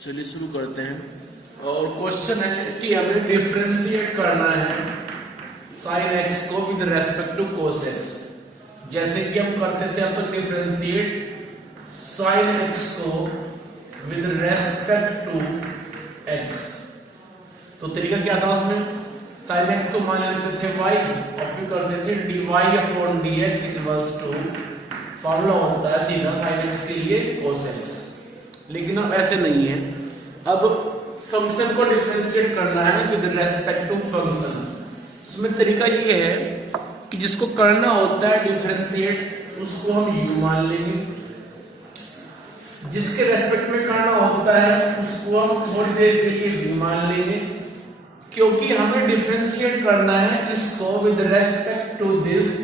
चलिए शुरू करते हैं। और क्वेश्चन है कि हमें डिफरेंशिएट करना है साइन एक्स को with respect to cos x. जैसे कि हम करते थे अब तक डिफरेंशिएट साइन एक्स को विद रेस्पेक्ट टू एक्स। तो तरीका क्या था उसमें, साइन एक्स को मान लेते थे y और फिर करते थे dy upon dx equals to formula होता है सीधा साइन एक्स के लिए कोस एक्स। लेकिन अब ऐसे नहीं है, अब फंक्शन को डिफरेंशिएट करना है विद रेस्पेक्ट टू फंक्शन। उसमें तरीका ये है कि जिसको करना होता है डिफरेंशिएट उसको हम u मान लेंगे, जिसके रेस्पेक्ट में करना होता है उसको हम थोड़ी देर के लिए v मान लेंगे, क्योंकि हमें डिफरेंशिएट करना है इसको with respect to this.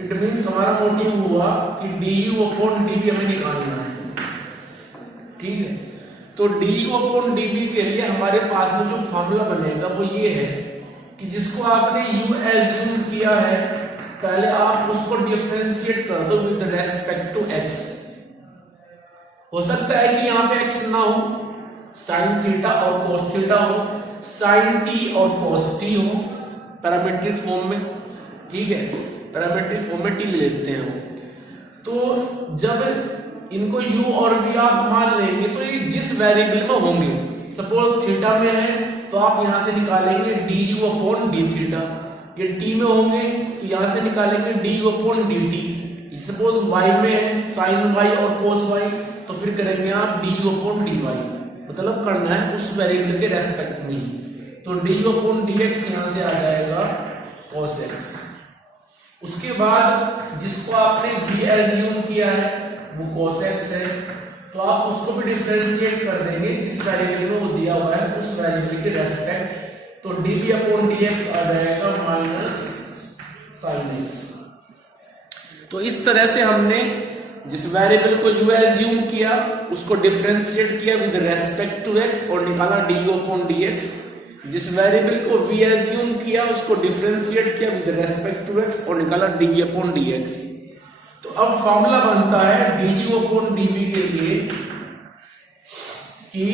It means हमारा मोटिव हुआ कि du अपॉन dv हमें निकालना है, ठीक है। तो du अपॉन dv के लिए हमारे पास में जो फॉर्मूला बनेगा वो ये है कि जिसको आपने u एज्यूम किया है पहले आप उसको डिफरेंशिएट कर दो विद रेस्पेक्ट टू x। हो सकता है कि यहाँ पे x ना हो, साइन थीटा और कोस थीटा हो, साइन t और कोस t हो पैरामीट्रिक फॉर्म में, ठीक है। पैरामीट्रिक फॉर्म में t लेते हैं। तो जब इनको u और v आप मान लेंगे तो ये जिस वेरिएबल में होंगे, सपोज थीटा में है तो आप यहां से निकालेंगे du अपॉन d थीटा, ये t में होंगे तो यहां से निकालेंगे du upon dt। Suppose y में है साइन y और कोस y तो फिर करेंगे आप du अपॉन dy, मतलब करना है उस वेरिएबल के रेस्पेक्ट में। तो du अपॉन dx यहां से आ जाएगा cos x। उसके बाद जिसको आपने v एज्यूम किया है वो cos x है, तो आप उसको भी डिफरेंशिएट कर देंगे जिस वेरिएबल में वो दिया हुआ है उस वेरिएबल के रेस्पेक्ट। तो dv अपॉन dx आ जाएगा माइनस साइन x। तो इस तरह से हमने जिस वेरिएबल को u एज्यूम किया उसको डिफरेंशिएट किया विद रेस्पेक्ट टू x और निकाला du अपॉन dx। जिस वेरिएबल को v एज्यूम किया उसको डिफरेंशिएट किया विद रेस्पेक्ट टू x और निकाला dv अपॉन dx। तो अब फॉर्मूला बनता है du अपॉन dv के लिए कि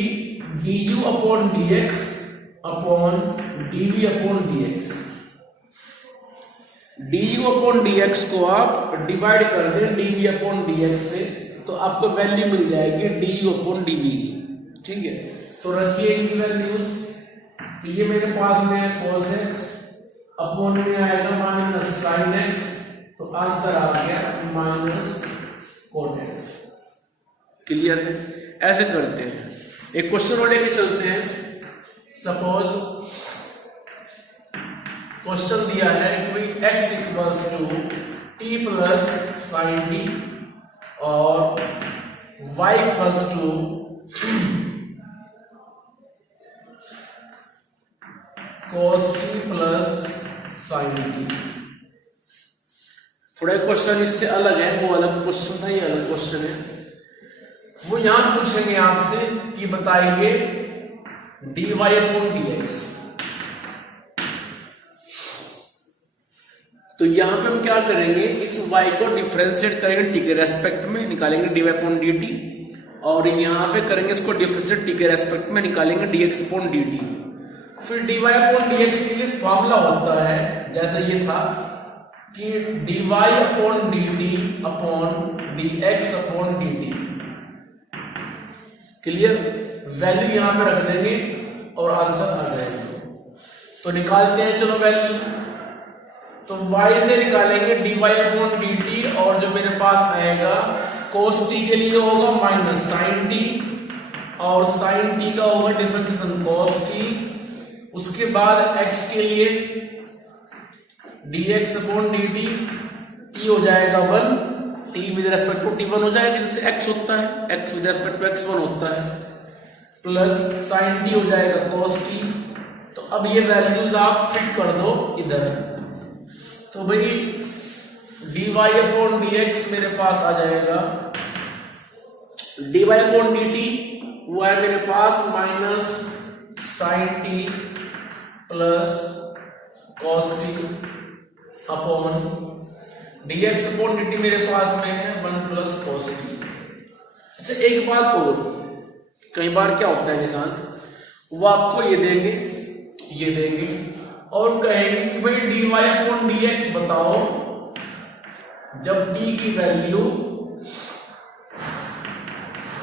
du upon dx upon dv upon dx। du upon dx को आप डिवाइड कर दें dv अपॉन dx से तो आपको वैल्यू मिल जाएगी du अपॉन dv की, ठीक है। तो रखिए इनकी वैल्यूज। तो ये मेरे पास में है cos x अपॉन में आएगा माइनस sin x, तो आंसर आ गया माइनस cot x। क्लियर है? ऐसे करते हैं। एक क्वेश्चन और लेके चलते हैं। सपोज क्वेश्चन दिया है कि x equals to t plus sine t और y equals to cos t plus sine t। थोड़ा क्वेश्चन इससे अलग है, वो अलग क्वेश्चन था, ये अलग क्वेश्चन है। वो यहां पूछेंगे आपसे कि बताइए dy अपॉन dx। तो यहां पे हम क्या करेंगे, इस y को डिफरेंशिएट करेंगे t के रेस्पेक्ट में, निकालेंगे dy अपॉन dt, और यहां पे करेंगे इसको डिफरेंशिएट t के रेस्पेक्ट में, निकालेंगे dx अपॉन dt। फिर dy अपॉन dx के लिए फॉर्मूला होता है जैसे ये था कि dy upon dt upon dx upon dt। Clear? Value यहां पे रख देंगे और आंसर आ जाएगा। तो निकालते हैं, चलो वैल्यू। तो y से निकालेंगे dy अपॉन dt और जो मेरे पास आएगा cos t के लिए होगा माइनस sin t और sin t का होगा डिफरेंशिएशन cos t। उसके बाद x के लिए dx अपॉन dt, t हो जाएगा 1, t with respect to t 1 हो जाएगा जिससे x होता है, x with respect to x 1 होता है, प्लस sin t हो जाएगा cos t। तो अब ये वैल्यूज आप फिट कर दो इधर। तो भाई dy अपॉन dx मेरे पास आ जाएगा, dy अपॉन dt वो है मेरे पास minus sin t plus cos t upon dx upon dt मेरे पास में है 1 प्लस cos t। अच्छा एक बात और, कई बार क्या होता है निशान, वो आपको ये देंगे और कहेंगे कि भाई dy/dx बताओ जब t की वैल्यू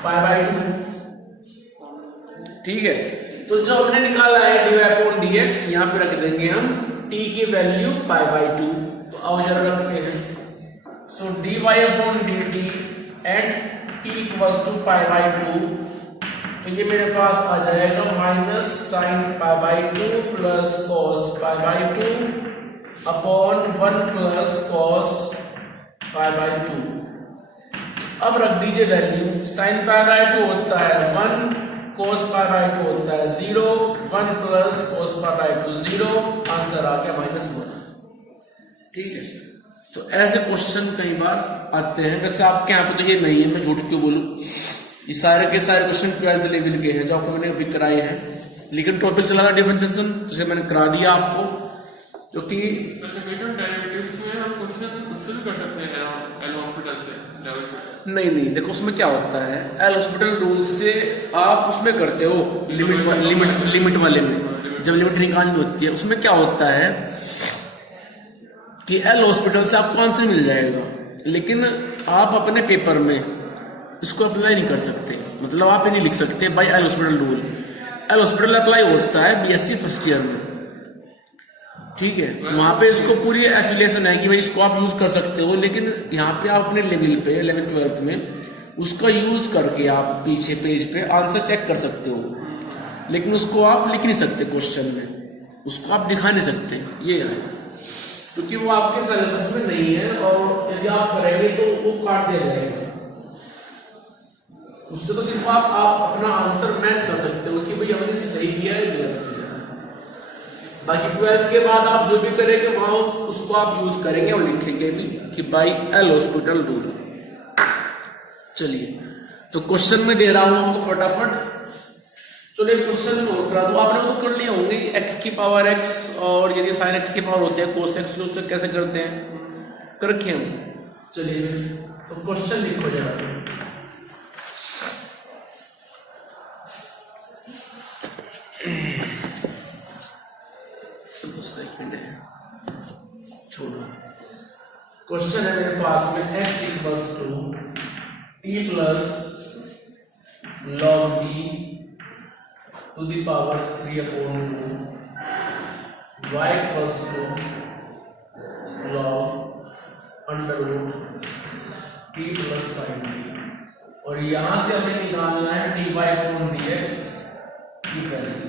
π/2 है। ठीक है, तो जो हमने निकाला है dy/dx यहां पे रख देंगे हम t की वैल्यू π/2। तो अब जरा रखते हैं, so dy/dt at t equals to π/2, तो ये मेरे पास आ जाएगा minus sine π/2 plus cos π/2 upon 1 plus cos π/2। अब रख दीजिए वैल्यू, साइन π/2 होता है 1, cos π/2 होता है 0, 1 प्लस cos π/2 0, आंसर आ गया -1। ठीक है, तो ऐसे क्वेश्चन कई बार आते हैं। वैसे आपके यहाँ पे तो ये नहीं है, मैं झूठ क्यों बोलूं, ये सारे के सारे क्वेश्चन 12th लेवल के हैं जो आपको मैंने अभी कराए हैं, लेकिन टॉपिक चला था डिफरेंशिएशन, उसे मैंने करा दिया आपको, जो कि नहीं देखो उसमें क्या होता है, एल हॉस्पिटल रूल से आप उसमें करते हो लिमिट वाले में, जब लिमिट निकालनी होती है उसमें क्या होता है कि एल हॉस्पिटल से आपको आंसर मिल जाएगा, लेकिन आप अपने पेपर में इसको अप्लाई नहीं कर सकते। मतलब आप ये नहीं लिख सकते by L hospital rule. L hospital apply होता है बीएससी फर्स्ट ईयर में। ठीक है, वहां पे इसको पूरी एफिलिएशन है कि भाई इसको आप यूज कर सकते हो, लेकिन यहाँ पे आप अपने लेवल पे 11th 12th में उसका यूज करके आप पीछे पेज पे आंसर चेक कर सकते हो, लेकिन उसको आप लिख नहीं सकते क्वेश्चन में, उसको आप दिखा नहीं सकते। ये है क्योंकि वो आपके सिलेबस में नहीं है, और यदि आप करेंगे तो वो काट दिया जाएगा। उससे तो सिर्फ आप अपना आंसर मैच कर सकते हो कि भाई हमने सही किया है गलत किया। बाकी 12th के बाद आप जो भी करेंगे वहां उसको आप यूज करेंगे और लिखेंगे भी कि बाई एल हॉस्पिटल रूल। चलिए, तो क्वेश्चन में दे रहा हूं आपको फटाफट। चलिए क्वेश्चन नोट करा दो, आपने तो कर लिए होंगे x की पावर x, और यदि sin x की पावर होते हैं cos x, उससे कैसे करते हैं कर रखे हम। चलिए तो क्वेश्चन लिखो जरा। छोड़ो, क्वेश्चन है मेरे पास में x equals to t plus log t to the power 3/2, y equals to log √t plus sin t, और यहां से हमें निकालना है dy/dx की वैल्यू।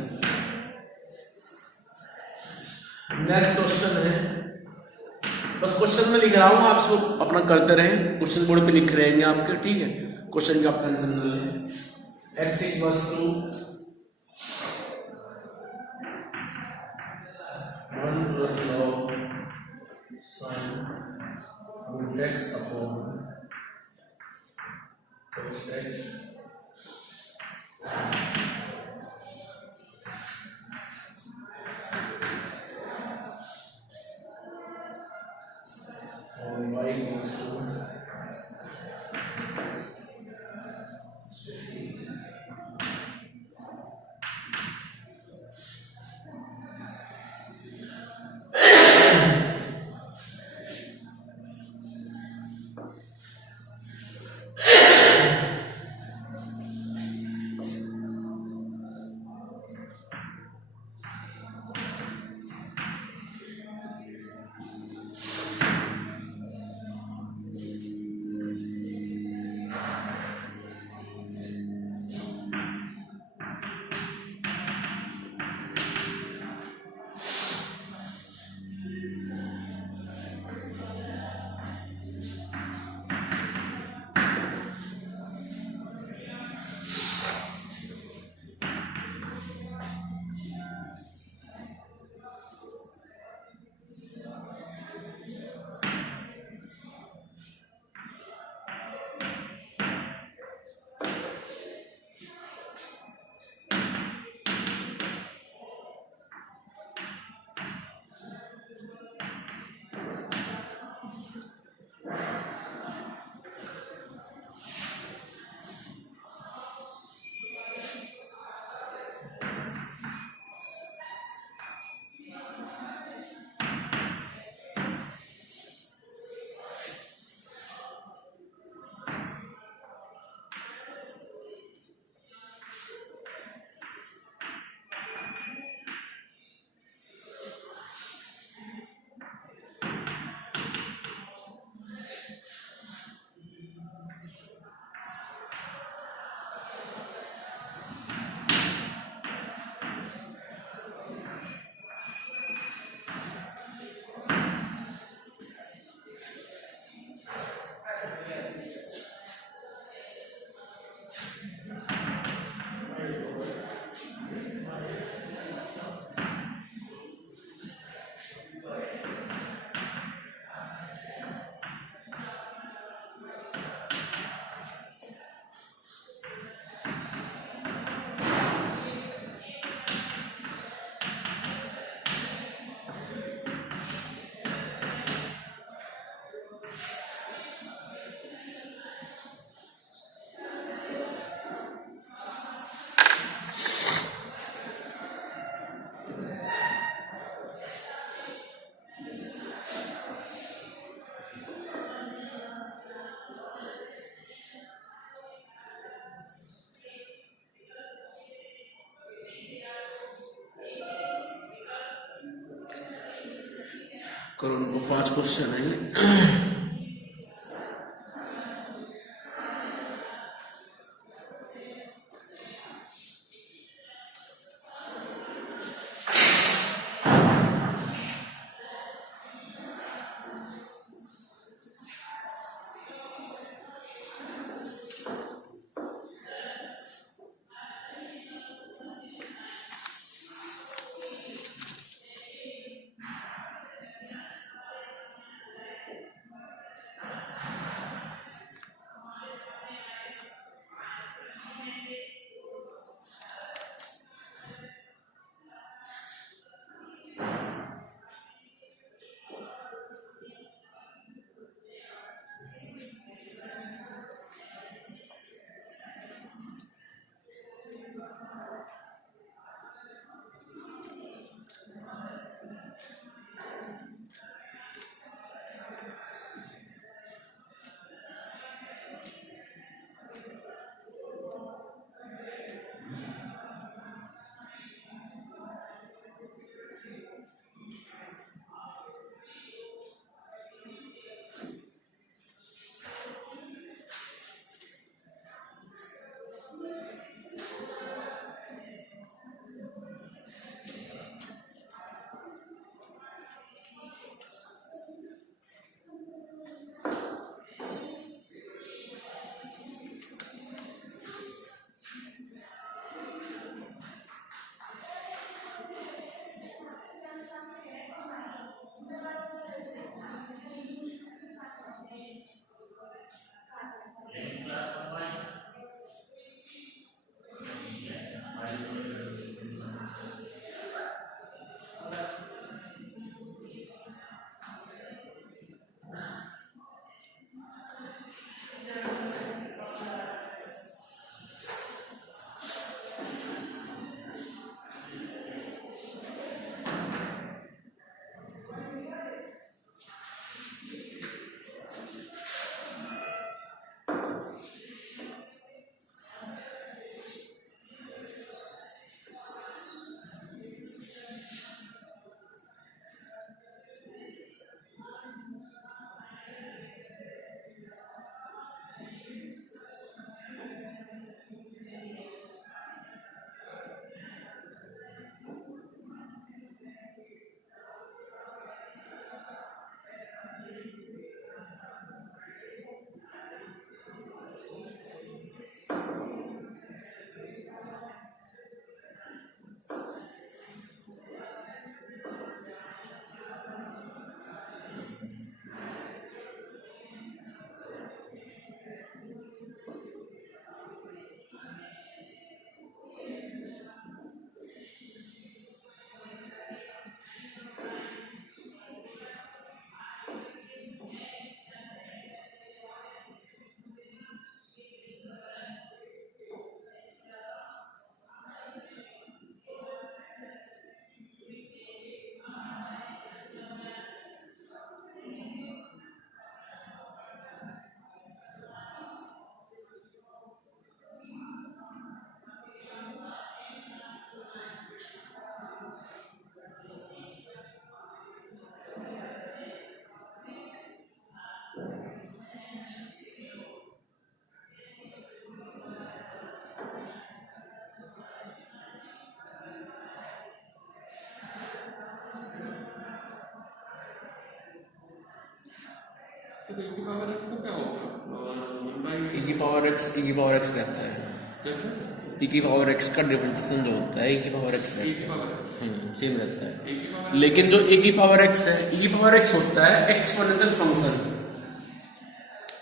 नेक्स्ट क्वेश्चन है, बस क्वेश्चन में लिख रहा हूं, आप सब अपना करते रहें, क्वेश्चन बोर्ड पे लिख रहेंगे आपके। ठीक है, क्वेश्चन का आप टेंशन न लें। x equals to 1 plus log sin √x upon cos x और y इक्वल्स टू करो, उनको 5 क्वेश्चन आएंगे। तो e की पावर x का क्या होगा? e की पावर x रहता है। कैसे? e की पावर x का डिफरेंशिएशन जो होता है e की पावर x रहता है, सेम रहता है। लेकिन जो e की पावर x है, e की पावर x होता है एक्सपोनेंशियल फंक्शन,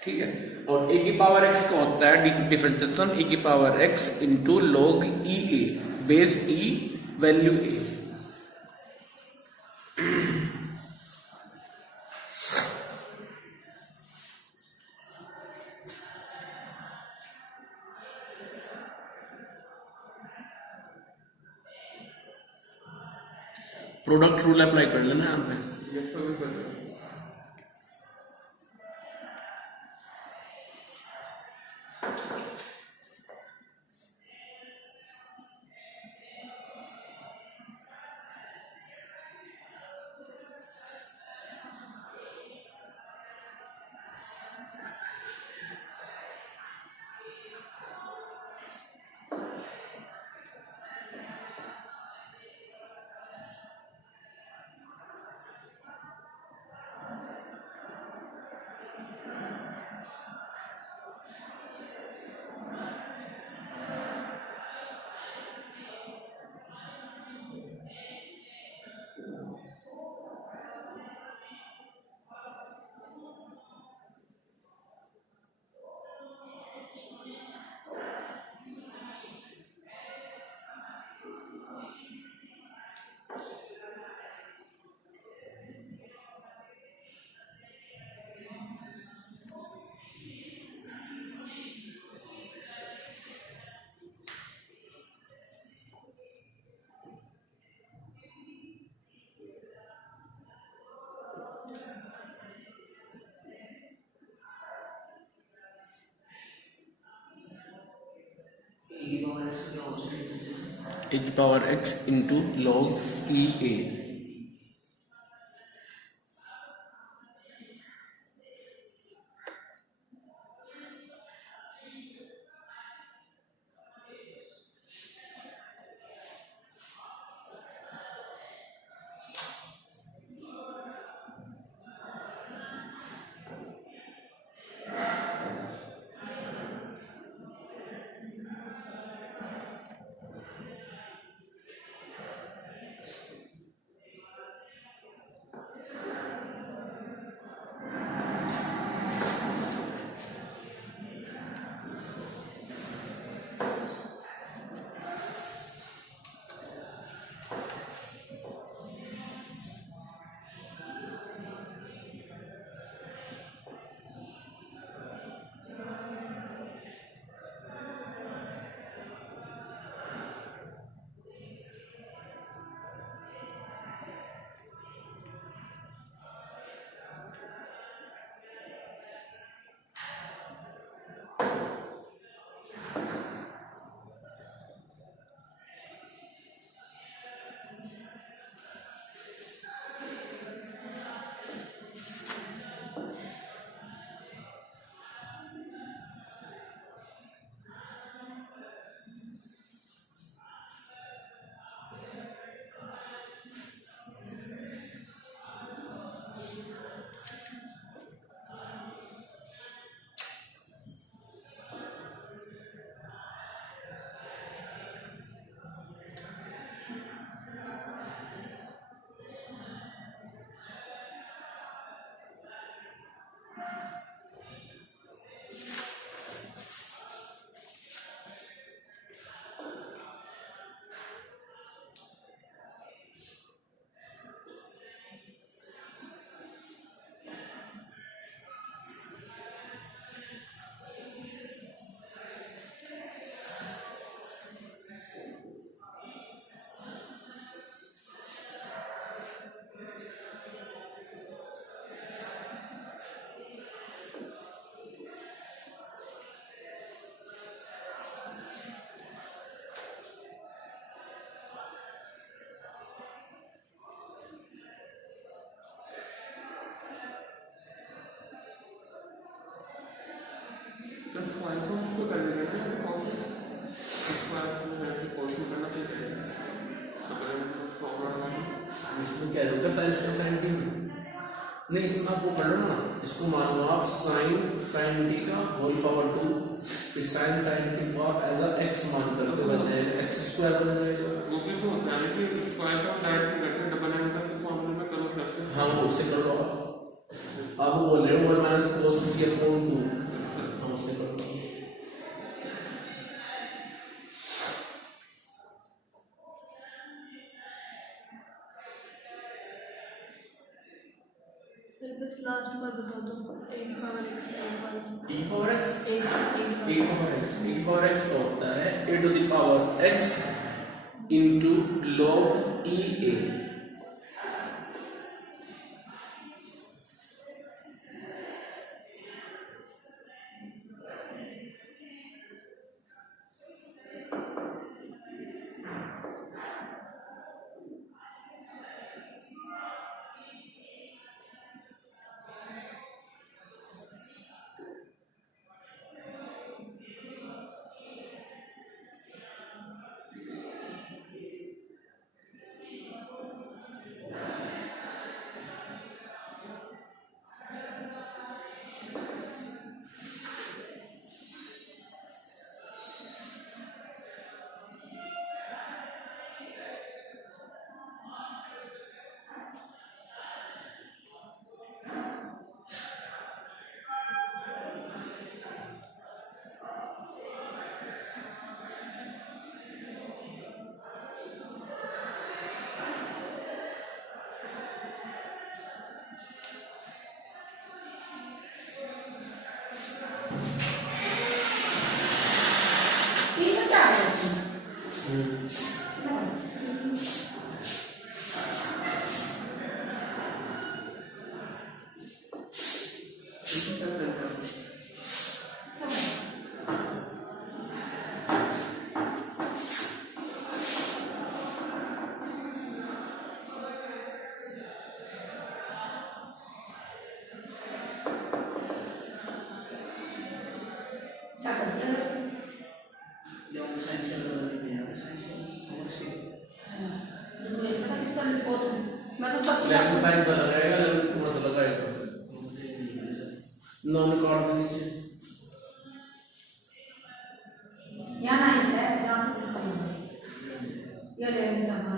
ठीक है। और e की पावर x का होता है डिफरेंशिएशन e की power x into log e a, base e value a। Product rule apply कर लेना यहाँ पे। यस सर, कर रहे हैं। e की power x into log EA। Just five को उसको कर देंगे ना तो कौन सी फाइव में ऐसे कौन सी करना चाहिए इसमें क्या होगा साइन इसमें साइन टी नहीं, इसमें आपको पढ़ लो ना, इसको मान लो आप साइन टी का होल पावर 2 फिर साइन टी को आप एज अ x मान करके बन जाएगा, x स्क्वायर बन जाएगा। वो भी तो होता है कि फाइव का डायरेक्ट करके डबल एंड का फॉर्मूले में करो कैसे। हाँ वो उससे कर लो आप बोल रहे हो 1 माइनस cos t अपॉन 2, हम उससे कर लो। फिर बस लास्ट बार बता दो a की power x e power x a की पावर x का होता है a to the power x into log EA। 11 science अलग आएगा, 11 कॉमर्स अलग आएगा। नॉन रिकॉर्ड के नीचे यहाँ नहीं है, यहाँ ये ले जाना।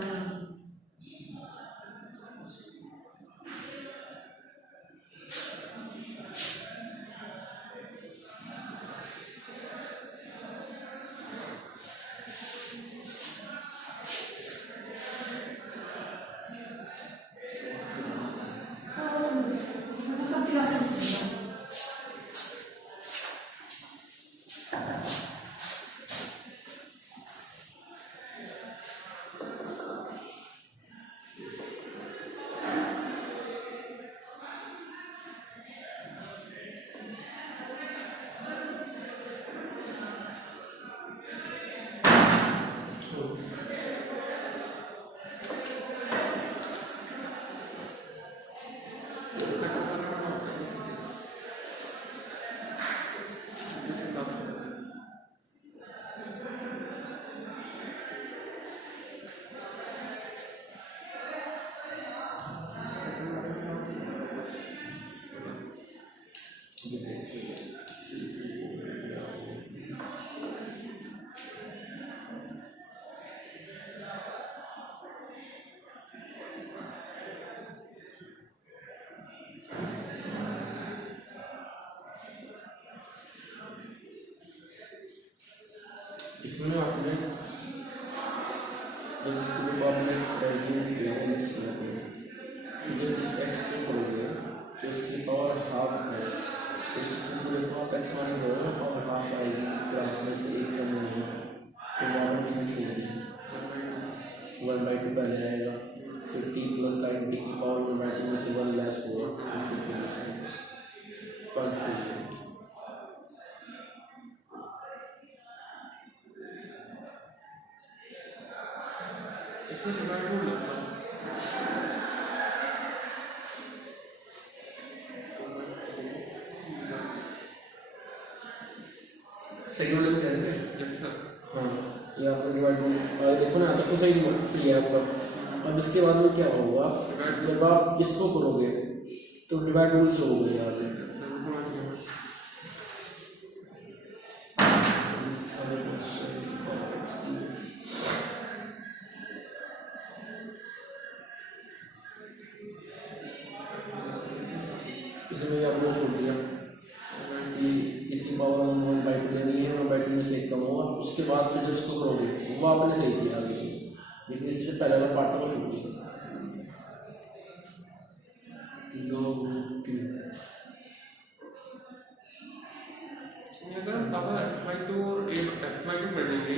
इसमें आपने आपने एक्सप्रेशन किया है, जब इस एक्स को करोगे तो इसकी पावर हाफ है, तो इसको पूरे को आप एक्स मान करोगे ना, पावर हाफ आएगी, फिर आप में से एक कम होगा तो वन में छोड़ देंगे, 1/2 पहले आएगा, फिर t प्लस साइन t की पावर 1/2 में से 1 लेस होगा, पद से इसमें डिवाइड रूल लगता है। सेकंड में करेंगे। Yes sir. हाँ, ये आपने डिवाइड देखो ना, तब तो सही है आपका। अब इसके बाद में क्या होगा, जब आप इसको करोगे तो डिवाइड रूल से होगा यार। इसमें आपने छोड़ दिया कि इसकी पावर हम 1/2 लेनी है, 1/2 में से एक कम होगा, उसके बाद फिर जब इसको करोगे वो आपने सही किया आगे, लेकिन इससे पहले वाला पार्ट था वो छोड़ दिया। सर तब x/2 और x/2 पढ़ेंगे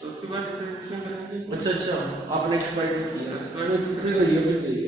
तो उसके बाद डिफरेंशिएशन करेंगे। अच्छा आपने x/2 किया, फिर सही है, फिर सही